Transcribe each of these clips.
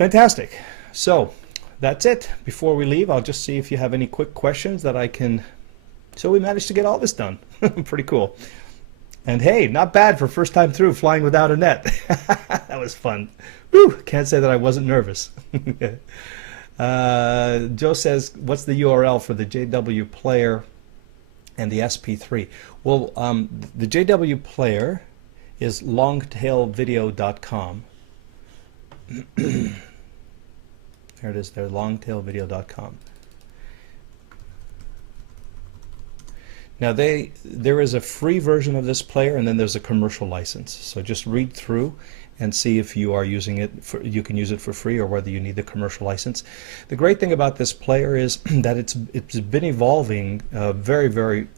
Fantastic. So that's it. Before we leave, I'll just see if you have any quick questions that I can. So we managed to get all this done. Pretty cool. And hey, not bad for first time through flying without a net. That was fun. Whew, can't say that I wasn't nervous. Joe says, what's the URL for the JW player and the SP3? Well, the JW player is longtailvideo.com. There it is there, longtailvideo.com. Now there is a free version of this player, and then there's a commercial license. So just read through and see if you are using it you can use it for free, or whether you need the commercial license. The great thing about this player is that it's been evolving very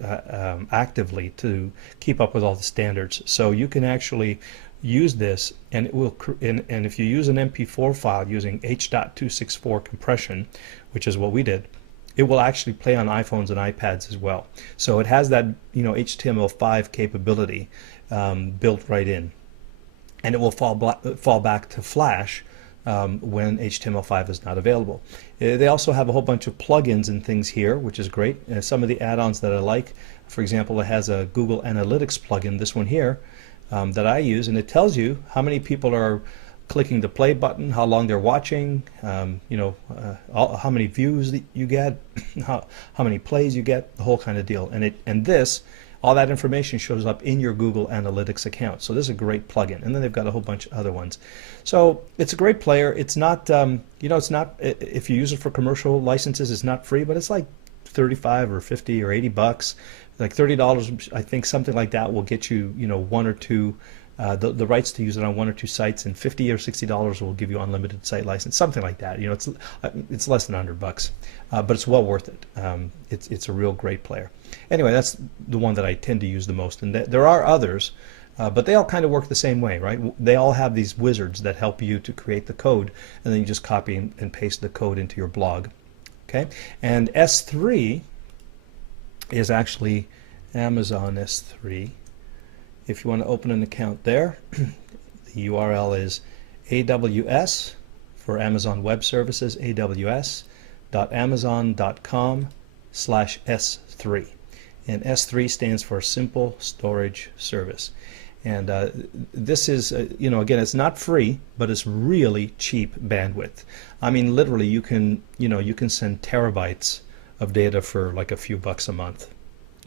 actively to keep up with all the standards. So you can actually use this, and it will and if you use an MP4 file using H.264 compression, which is what we did, it will actually play on iPhones and iPads as well. So it has that HTML5 capability built right in, and it will fall back to Flash when HTML5 is not available. They also have a whole bunch of plugins and things here, which is great. Some of the add-ons that I like, for example, it has a Google Analytics plugin, this one here, that I use, and it tells you how many people are clicking the play button, how long they're watching, how many views that you get, how many plays you get, the whole kind of deal. And all that information shows up in your Google Analytics account. So this is a great plugin. And then they've got a whole bunch of other ones. So it's a great player. It's not, it's not, if you use it for commercial licenses, it's not free, but it's like 35 or 50 or 80 bucks, like $30, I think, something like that will get you, one or two, the rights to use it on one or two sites, and $50 or $60 will give you unlimited site license, something like that. It's less than 100 bucks, but it's well worth it. It's a real great player. Anyway, that's the one that I tend to use the most, and there are others, but they all kind of work the same way, right? They all have these wizards that help you to create the code, and then you just copy and paste the code into your blog. Okay, and S3 is actually Amazon S3. If you want to open an account there, the URL is AWS for Amazon Web Services, aws.amazon.com/S3. And S3 stands for Simple Storage Service. And this is, again, it's not free, but it's really cheap bandwidth. I mean, literally, you can send terabytes of data for like a few bucks a month.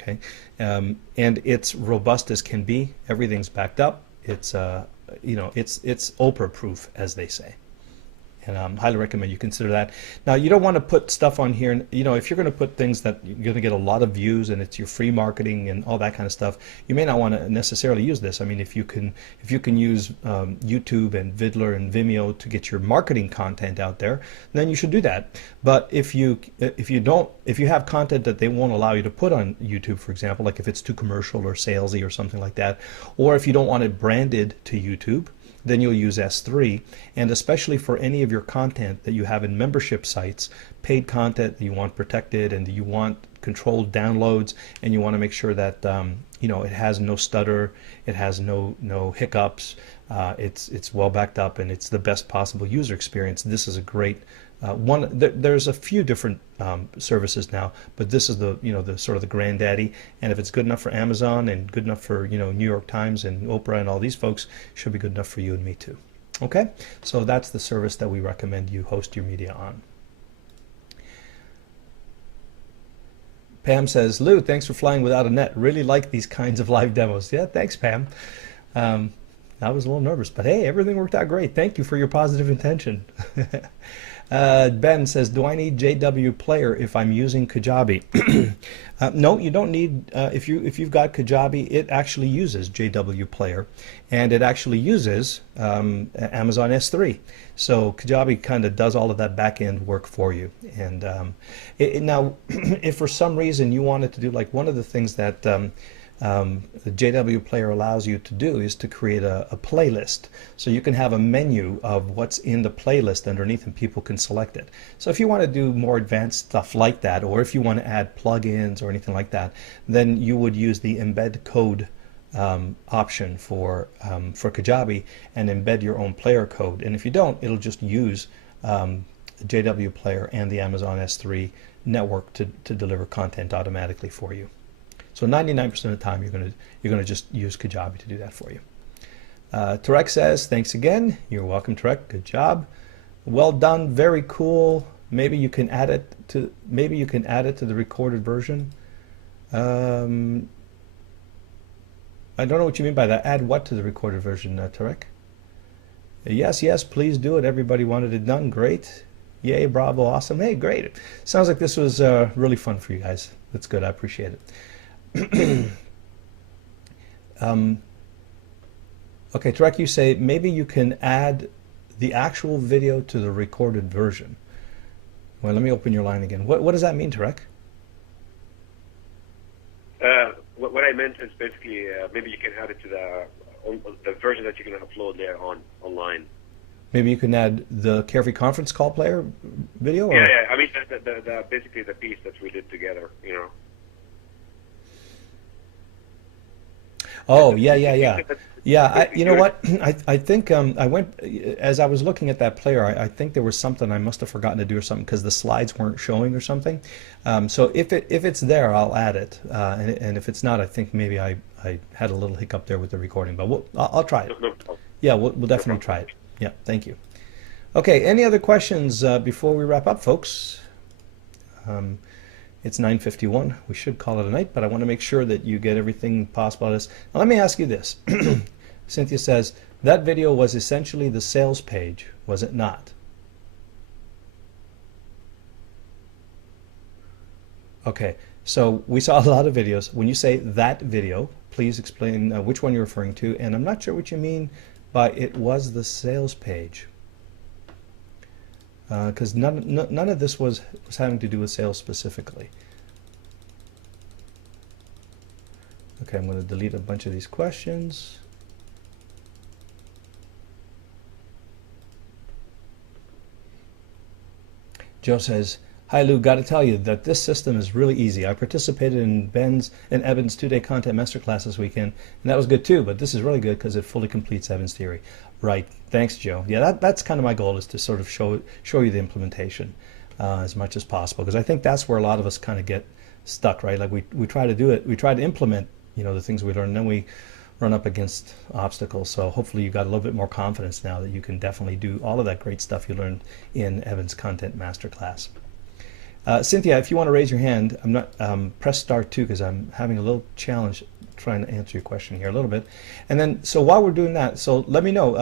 Okay, and it's robust as can be. Everything's backed up. It's it's Oprah proof, as they say. And I highly recommend you consider that. Now, you don't want to put stuff on here, if you're going to put things that you're going to get a lot of views and it's your free marketing and all that kind of stuff, you may not want to necessarily use this. I mean, if you can use YouTube and Vidler and Vimeo to get your marketing content out there, then you should do that. But if you have content that they won't allow you to put on YouTube, for example, like if it's too commercial or salesy or something like that, or if you don't want it branded to YouTube, then you'll use S3. And especially for any of your content that you have in membership sites, paid content that you want protected and you want controlled downloads, and you want to make sure that it has no stutter, it has no hiccups, it's well backed up, and it's the best possible user experience. This is a great one. There's a few different services now, but this is the the sort of the granddaddy. And if it's good enough for Amazon and good enough for New York Times and Oprah and all these folks, should be good enough for you and me too. Okay, so that's the service that we recommend you host your media on. Pam says, Lou, thanks for flying without a net. Really like these kinds of live demos. Yeah, thanks, Pam. I was a little nervous, but hey, everything worked out great. Thank you for your positive intention. Ben says, do I need JW Player if I'm using Kajabi? No, you don't need, if you've got Kajabi, it actually uses JW Player, and it actually uses Amazon S3. So Kajabi kind of does all of that back-end work for you. And now, if for some reason you wanted to do, like, one of the things that the JW Player allows you to do is to create a playlist. So you can have a menu of what's in the playlist underneath, and people can select it. So if you want to do more advanced stuff like that, or if you want to add plugins or anything like that, then you would use the embed code option for Kajabi and embed your own player code. And if you don't, it'll just use JW Player and the Amazon S3 network to deliver content automatically for you. So 99% of the time, you're gonna just use Kajabi to do that for you. Tarek says, thanks again. You're welcome, Tarek. Good job. Well done. Very cool. Maybe you can add it to the recorded version. I don't know what you mean by that. Add what to the recorded version, Tarek? Yes, please do it. Everybody wanted it done. Great. Yay, bravo, awesome. Hey, great. Sounds like this was really fun for you guys. That's good. I appreciate it. Okay, Tarek, you say maybe you can add the actual video to the recorded version. Well, let me open your line again. What does that mean, Tarek? What I meant is basically maybe you can add it to the version that you're going to upload there online. Maybe you can add the Carefree conference call player video? Or? Yeah. I mean, basically the piece that we did together, you know. Oh, yeah. Yeah, you know what? I think I went, as I was looking at that player, I think there was something I must have forgotten to do or something because the slides weren't showing or something. So if it's there, I'll add it. And if it's not, I think maybe I had a little hiccup there with the recording, but I'll try it. Yeah, we'll definitely try it. Yeah, thank you. Okay, any other questions before we wrap up, folks? It's 9:51. We should call it a night, but I want to make sure that you get everything possible out of this. Now, let me ask you this. Cynthia says, that video was essentially the sales page, was it not? Okay, so we saw a lot of videos. When you say that video, please explain which one you're referring to, and I'm not sure what you mean by it was the sales page. Because none of this was having to do with sales specifically. Okay, I'm going to delete a bunch of these questions. Joe says, hi Lou, got to tell you that this system is really easy. I participated in Ben's and Evan's 2-day content masterclass this weekend, and that was good too, but this is really good because it fully completes Evan's theory. Right, thanks Joe. Yeah, that's kind of my goal, is to sort of show you the implementation as much as possible, because I think that's where a lot of us kind of get stuck, right? Like we try to do it, we try to implement, you know, the things we learn, and then we run up against obstacles. So hopefully you got a little bit more confidence now that you can definitely do all of that great stuff you learned in Evan's content masterclass. Cynthia, if you want to raise your hand, I'm not press star 2 because I'm having a little challenge trying to answer your question here a little bit. And then, so while we're doing that, so let me know,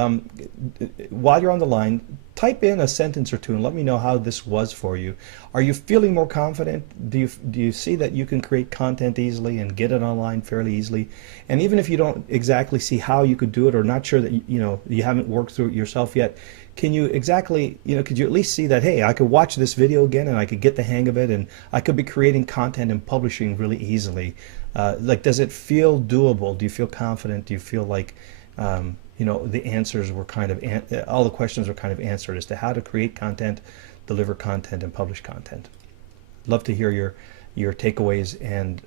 while you're on the line, type in a sentence or two and let me know how this was for you. Are you feeling more confident? Do you see that you can create content easily and get it online fairly easily? And even if you don't exactly see how you could do it, or not sure that you haven't worked through it yourself yet, can you exactly, could you at least see that, hey, I could watch this video again and I could get the hang of it and I could be creating content and publishing really easily? Like, does it feel doable? Do you feel confident? Do you feel like, the answers were kind of, all the questions were kind of answered as to how to create content, deliver content, and publish content? Love to hear your takeaways and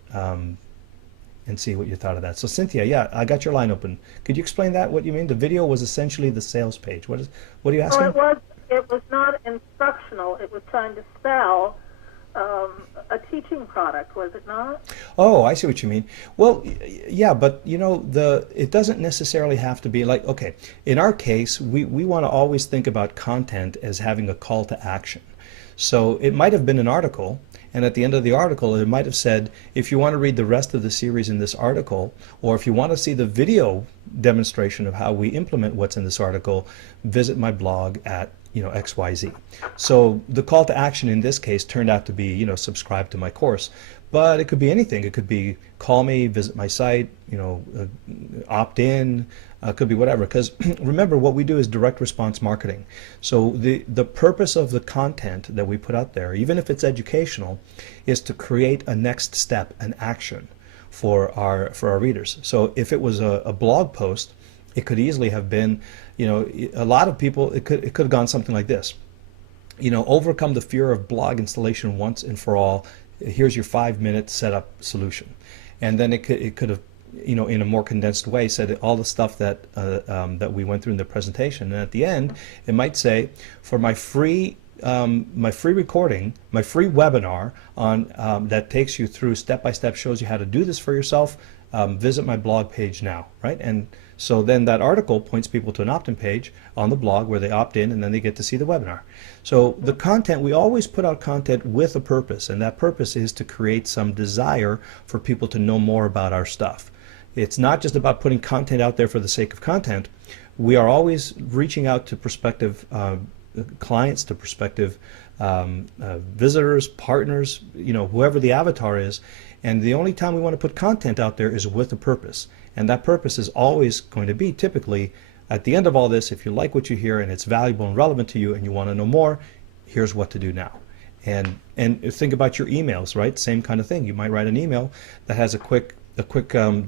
see what you thought of that. So Cynthia, yeah, I got your line open. Could you explain that, what you mean? The video was essentially the sales page. What are you asking? Well, it was not instructional. It was trying to sell a teaching product, was it not? Oh, I see what you mean. Well, yeah, but it doesn't necessarily have to be like, okay, in our case, we want to always think about content as having a call to action. So it might have been an article, and at the end of the article, it might have said, if you want to read the rest of the series in this article, or if you want to see the video demonstration of how we implement what's in this article, visit my blog at XYZ. So the call to action in this case turned out to be, subscribe to my course. But it could be anything. It could be call me, visit my site, opt in, could be whatever. Because remember, what we do is direct response marketing. So the purpose of the content that we put out there, even if it's educational, is to create a next step, an action for our readers. So if it was a blog post, it could easily have been, a lot of people, it could have gone something like this. Overcome the fear of blog installation once and for all. Here's your 5-minute setup solution. And then it could have in a more condensed way, said all the stuff that that we went through in the presentation, and at the end, it might say, for my free recording, my free webinar on that takes you through step by step, shows you how to do this for yourself. Visit my blog page now, right? And so then that article points people to an opt-in page on the blog where they opt in, and then they get to see the webinar. So the content, we always put out content with a purpose, and that purpose is to create some desire for people to know more about our stuff. It's not just about putting content out there for the sake of content. We are always reaching out to prospective clients, to prospective visitors, partners, whoever the avatar is. And the only time we want to put content out there is with a purpose. And that purpose is always going to be, typically, at the end of all this, if you like what you hear and it's valuable and relevant to you and you want to know more, here's what to do now. And think about your emails, right? Same kind of thing. You might write an email that has a quick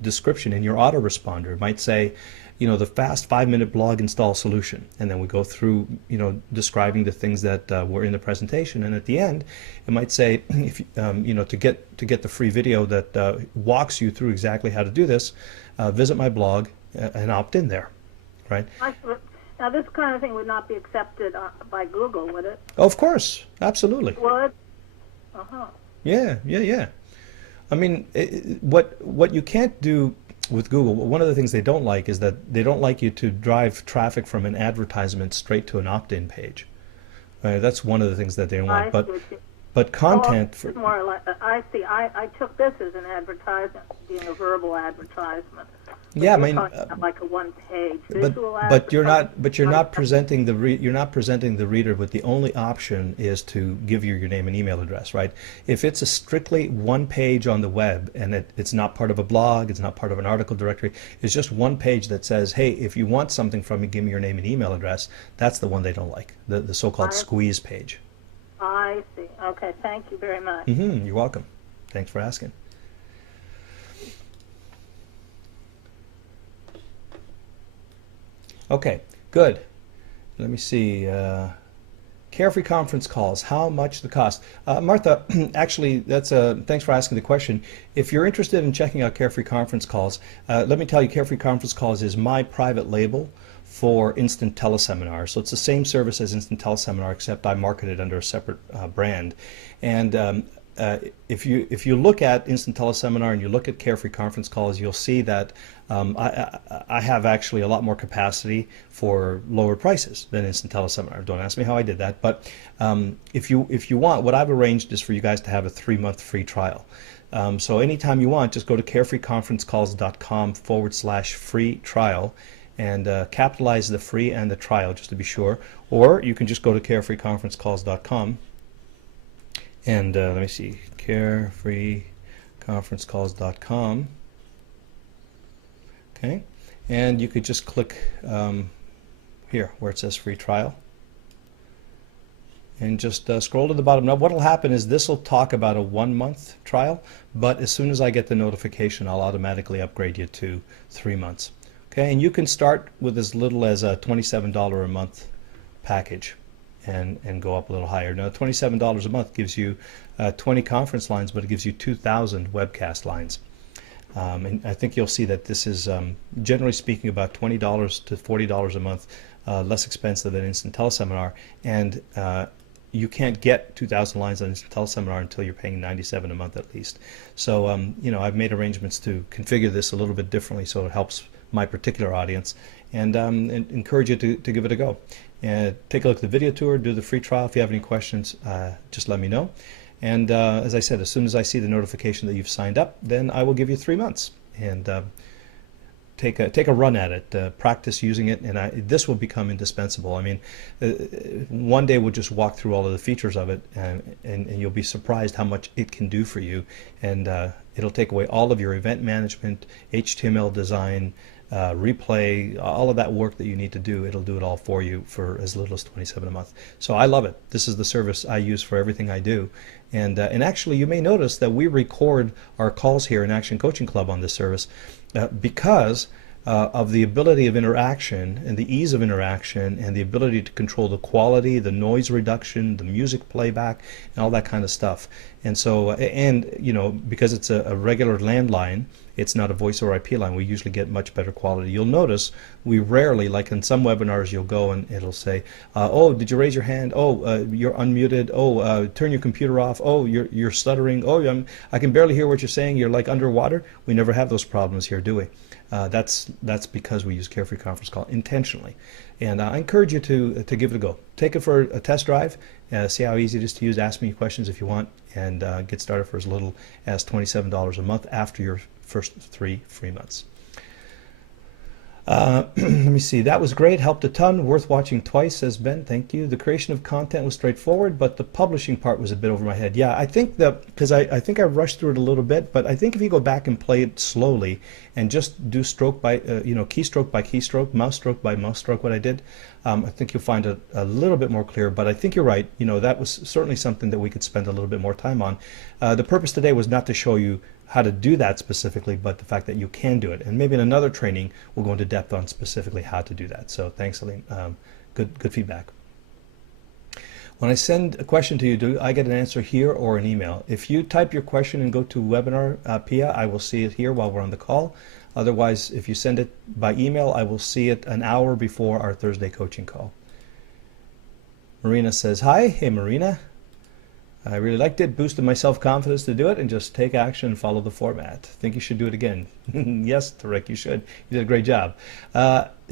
description in your autoresponder. It might say, the fast 5-minute blog install solution, and then we go through, describing the things that were in the presentation, and at the end, it might say, if to get the free video that walks you through exactly how to do this, visit my blog and opt in there, right? Now, this kind of thing would not be accepted by Google, would it? Of course, absolutely. Would? Yeah. I mean, what you can't do with Google, one of the things they don't like is that they don't like you to drive traffic from an advertisement straight to an opt-in page. That's one of the things that they don't want. But content. More like, I see. I took this as an advertisement, being a verbal advertisement. Yeah, I mean, like a one-page visual but you're not presenting the reader with the only option is to give you your name and email address, right? If it's a strictly one page on the web and it's not part of a blog, it's not part of an article directory, it's just one page that says, hey, if you want something from me, give me your name and email address. That's the one they don't like, the so-called squeeze page. I see. Okay, thank you very much. You're welcome. Thanks for asking. Okay, good. Let me see. Carefree conference calls, how much the cost? Martha, actually, thanks for asking the question. If you're interested in checking out Carefree conference calls, let me tell you, Carefree conference calls is my private label for Instant Teleseminar. So it's the same service as Instant Teleseminar, except I market it under a separate brand. And if you look at Instant Teleseminar and you look at Carefree conference calls, you'll see that I have actually a lot more capacity for lower prices than Instant Teleseminar. Don't ask me how I did that, but if you want, what I've arranged is for you guys to have a 3-month free trial. So anytime you want, just go to carefreeconferencecalls.com/free trial and capitalize the free and the trial just to be sure, or you can just go to carefreeconferencecalls.com and let me see, carefreeconferencecalls.com. Okay, and you could just click here where it says free trial and just scroll to the bottom. Now what will happen is this will talk about a 1-month trial, but as soon as I get the notification, I'll automatically upgrade you to 3 months. Okay, and you can start with as little as a $27 a month package and go up a little higher. Now $27 a month gives you 20 conference lines, but it gives you 2,000 webcast lines. And I think you'll see that this is, generally speaking, about $20 to $40 a month less expensive than Instant Teleseminar, and you can't get 2,000 lines on Instant Teleseminar until you're paying $97 a month at least. So I've made arrangements to configure this a little bit differently so it helps my particular audience, and encourage you to give it a go. And take a look at the video tour, do the free trial. If you have any questions, just let me know. And as I said, as soon as I see the notification that you've signed up, then I will give you 3 months and take a run at it, practice using it, and this will become indispensable. I mean, one day we'll just walk through all of the features of it, and you'll be surprised how much it can do for you. And it'll take away all of your event management, HTML design, replay, all of that work that you need to do. It'll do it all for you for as little as $27 a month. So I love it. This is the service I use for everything I do. And actually, you may notice that we record our calls here in Action Coaching Club on this service because of the ability of interaction and the ease of interaction and the ability to control the quality, the noise reduction, the music playback, and all that kind of stuff. And so, because it's a regular landline, it's not a voice over IP line, we usually get much better quality. You'll notice we rarely, like in some webinars, you'll go and it'll say, oh, did you raise your hand? Oh, you're unmuted. Oh, turn your computer off. Oh, you're stuttering. Oh, I can barely hear what you're saying. You're like underwater. We never have those problems here, do we? That's because we use Carefree Conference Call intentionally. And I encourage you to give it a go. Take it for a test drive, see how easy it is to use, ask me questions if you want, and get started for as little as $27 a month after your first 3 free months. Let me see. That was great. Helped a ton. Worth watching twice, says Ben. Thank you. The creation of content was straightforward, but the publishing part was a bit over my head. Yeah, I think that because I think I rushed through it a little bit, but I think if you go back and play it slowly and just do stroke by keystroke by keystroke, mouse stroke by mouse stroke, what I did, I think you'll find it a little bit more clear. But I think you're right. That was certainly something that we could spend a little bit more time on. The purpose today was not to show you how to do that specifically, but the fact that you can do it. And maybe in another training, we'll go into depth on specifically how to do that. So thanks, Aline. Good feedback. When I send a question to you, do I get an answer here or an email? If you type your question and go to webinar Pia, I will see it here while we're on the call. Otherwise, if you send it by email, I will see it an hour before our Thursday coaching call. Marina says, hi. Hey, Marina. I really liked it, boosted my self-confidence to do it, and just take action and follow the format. Think you should do it again. Yes, Tarek, you should. You did a great job.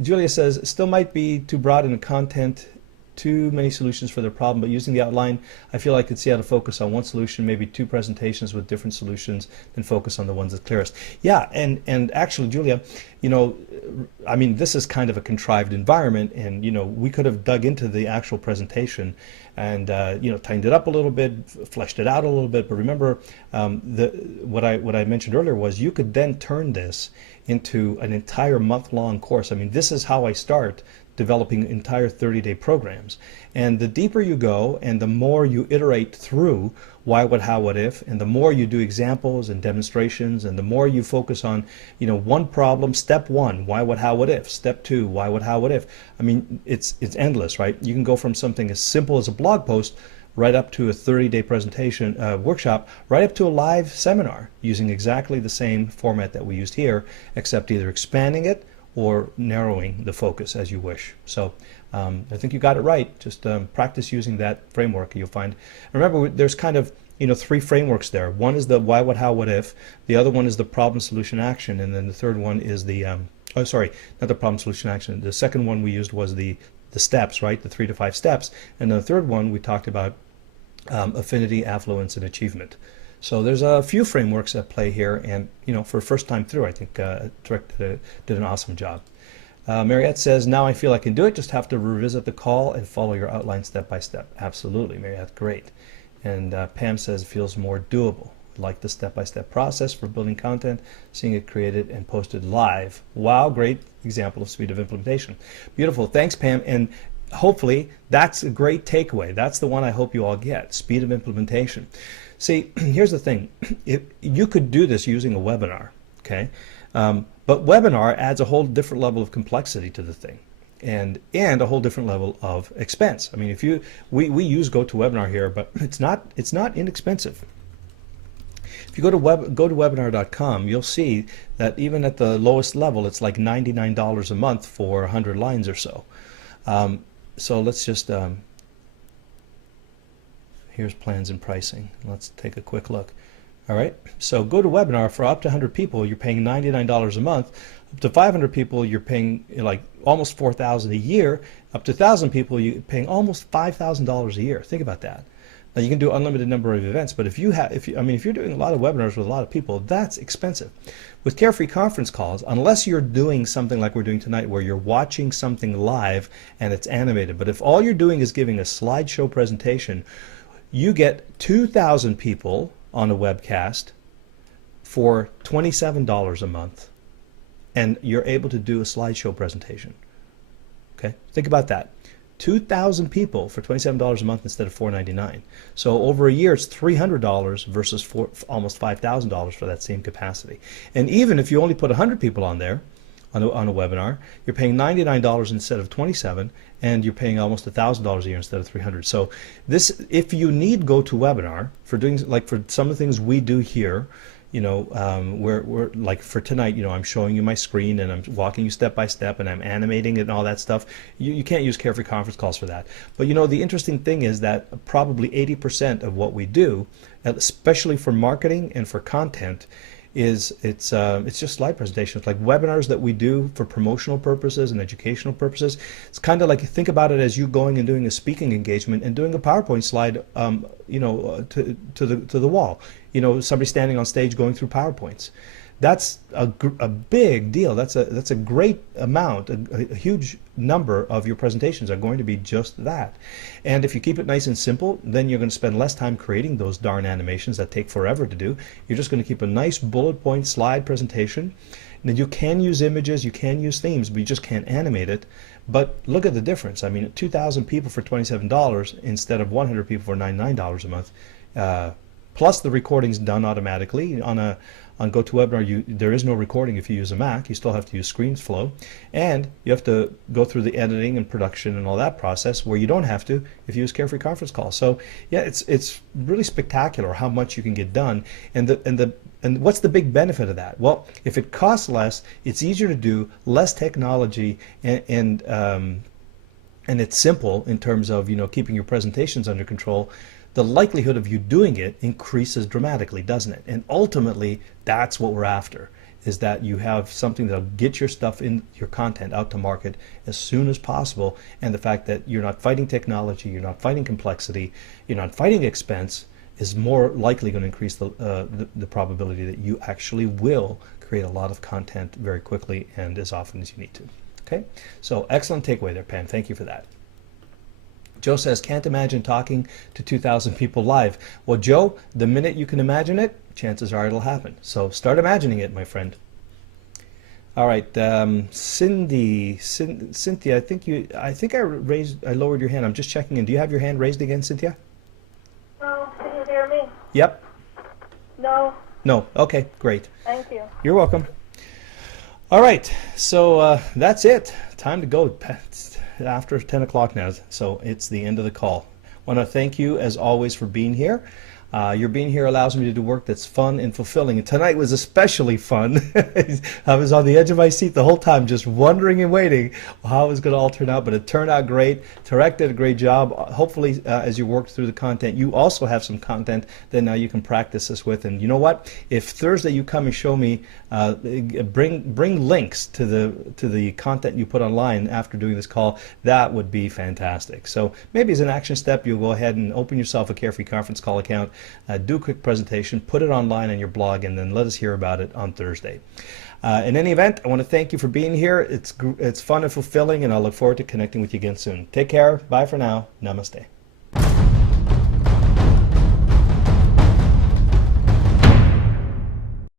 Julia says, still might be too broad in the content, too many solutions for their problem, but using the outline, I feel I could see how to focus on one solution, maybe 2 presentations with different solutions, then focus on the ones that's clearest. Yeah, and actually, Julia, I mean, this is kind of a contrived environment, and we could have dug into the actual presentation and tightened it up a little bit, fleshed it out a little bit. But remember, what I mentioned earlier was you could then turn this into an entire month-long course. I mean, this is how I start developing entire 30-day programs. And the deeper you go and the more you iterate through why, what, how, what, if, and the more you do examples and demonstrations, and the more you focus on, one problem, step 1, why, what, how, what, if, step 2, why, what, how, what, if. I mean, it's endless, right? You can go from something as simple as a blog post right up to a 30-day presentation workshop, right up to a live seminar using exactly the same format that we used here, except either expanding it or narrowing the focus as you wish. So I think you got it right. Just practice using that framework. You'll find. Remember, there's kind of 3 frameworks there. One is the why, what, how, what, if. The other one is the problem, solution, action, and then the third one is the oh, sorry, not the problem, solution, action. The second one we used was the steps, right? The 3 to 5 steps, and the third one we talked about affinity, affluence, and achievement. So there's a few frameworks at play here, and for first time through, I think Tarek did an awesome job. Mariette says, now I feel I can do it, just have to revisit the call and follow your outline step by step. Absolutely, Mariette, great. And Pam says, it feels more doable. Like the step-by-step process for building content, seeing it created and posted live. Wow, great example of speed of implementation. Beautiful, thanks Pam, and hopefully that's a great takeaway. That's the one I hope you all get, speed of implementation. See, here's the thing. If you could do this using a webinar, okay? But webinar adds a whole different level of complexity to the thing, and a whole different level of expense. I mean, we use GoToWebinar here, but it's not inexpensive. If you go to webinar.com, you'll see that even at the lowest level, it's like $99 a month for 100 lines or so. So let's just here's plans and pricing. Let's take a quick look. All right, so GoToWebinar for up to 100 people, you're paying $99 a month. Up to 500 people, you're paying like almost $4,000 a year. Up to 1,000 people, you're paying almost $5,000 a year. Think about that. Now you can do unlimited number of events, but if you're doing a lot of webinars with a lot of people, that's expensive. With Carefree Conference Calls, unless you're doing something like we're doing tonight, where you're watching something live and it's animated, but if all you're doing is giving a slideshow presentation, you get 2,000 people on a webcast for $27 a month, and you're able to do a slideshow presentation. Okay, think about that. 2,000 people for $27 a month instead of $499. So over a year, it's $300 versus almost $5,000 for that same capacity. And even if you only put 100 people on there, on a webinar, you're paying $99 instead of $27, and you're paying almost $1,000 a year instead of $300. So this, if you need GoToWebinar for doing, like for some of the things we do here, we're like for tonight, I'm showing you my screen and I'm walking you step by step and I'm animating it and all that stuff. You can't use Carefree Conference Calls for that. But the interesting thing is that probably 80% of what we do, especially for marketing and for content, is it's just slide presentations, like webinars that we do for promotional purposes and educational purposes. It's kind of like, think about it as you going and doing a speaking engagement and doing a PowerPoint slide, to the wall. Somebody standing on stage going through PowerPoints. That's a big deal. That's a great amount. A huge number of your presentations are going to be just that. And if you keep it nice and simple, then you're going to spend less time creating those darn animations that take forever to do. You're just going to keep a nice bullet point slide presentation. Now you can use images, you can use themes, but you just can't animate it. But look at the difference. I mean, 2,000 people for $27 instead of 100 people for $99 a month. Plus the recording's done automatically. On GoToWebinar, there is no recording if you use a Mac. You still have to use ScreenFlow, and you have to go through the editing and production and all that process, where you don't have to if you use Carefree Conference Call. So yeah, it's really spectacular how much you can get done. And what's the big benefit of that? Well, if it costs less, it's easier to do, less technology, and it's simple in terms of keeping your presentations under control. The likelihood of you doing it increases dramatically, doesn't it? And ultimately, that's what we're after, is that you have something that'll get your stuff in, your content out to market as soon as possible. And the fact that you're not fighting technology, you're not fighting complexity, you're not fighting expense, is more likely going to increase the probability that you actually will create a lot of content very quickly and as often as you need to. Okay, so excellent takeaway there, Pam. Thank you for that. Joe says, can't imagine talking to 2,000 people live. Well, Joe, the minute you can imagine it, chances are it'll happen. So start imagining it, my friend. All right, Cynthia, I think I lowered your hand. I'm just checking in. Do you have your hand raised again, Cynthia? No, can you hear me? Yep. No. No. Okay, great. Thank you. You're welcome. All right, so that's it. Time to go. After 10 o'clock now, so it's the end of the call. I want to thank you as always for being here. Your being here allows me to do work that's fun and fulfilling, and tonight was especially fun. I was on the edge of my seat the whole time, just wondering and waiting how it was going to all turn out, but it turned out great. Tarek did a great job. Hopefully, as you work through the content, you also have some content that now you can practice this with. And you know what? If Thursday you come and show me, bring links to the content you put online after doing this call, that would be fantastic. So maybe as an action step, you'll go ahead and open yourself a Carefree Conference Call account. Do a quick presentation, put it online on your blog, and then let us hear about it on Thursday. In any event, I want to thank you for being here. It's fun and fulfilling, and I look forward to connecting with you again soon. Take care. Bye for now. Namaste.